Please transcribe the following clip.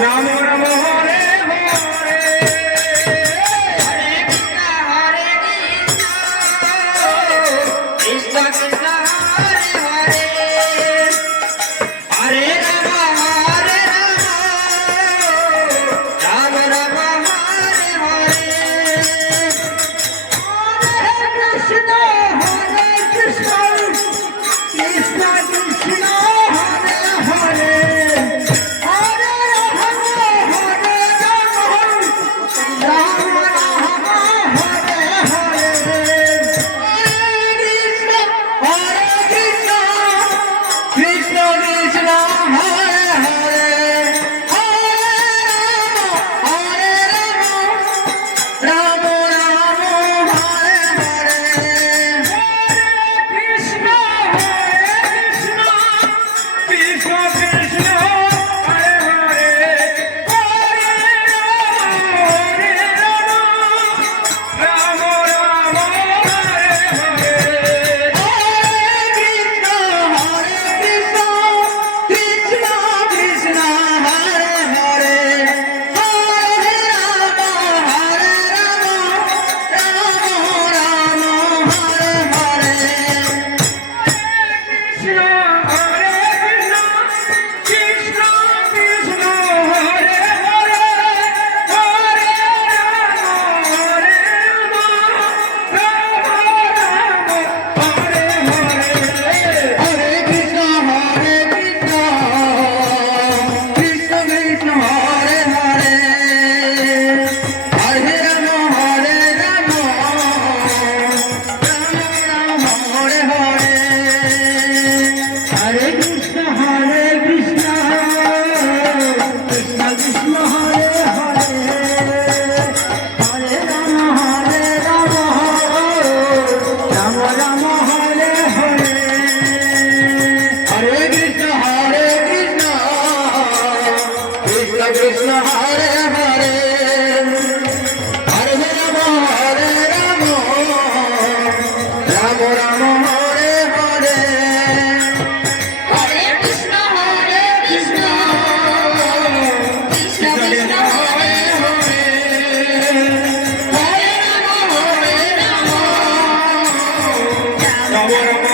Ram Ram Hare Hare Krishna Krishna Hare Hare Hare Ram Ram Ram Hare Hare Krishna Hare Krishna Krishna Krishna Hare Hare Hare Ram Hare Ram Ram Ram Hare Hare Hare Krishna Krishna Krishna Hare Hare Hare Ram Ram Hare Hare Krishna Hare Krishna Krishna Krishna Hare Hare Hare Ram Ram Ram Hare Hare Krishna Hare Krishna Krishna Krishna Hare Hare Hare Ram Ram Ram Hare Hare Krishna Hare Krishna Krishna Krishna Hare Hare Hare Ram Ram Hare Hare Hare Krishna Krishna Krishna Hare Hare Hare Ram Ram Ram Hare Hare Hare Krishna Hare Krishna Krishna Krishna Hare Hare Hare Ram Ram Ram Hare Hare Hare Krishna Krishna Krishna Hare Hare Hare Ram Ram Ram Hare Hare Hare Krishna Krishna Krishna Hare Hare Hare Ram Ram Ram Ram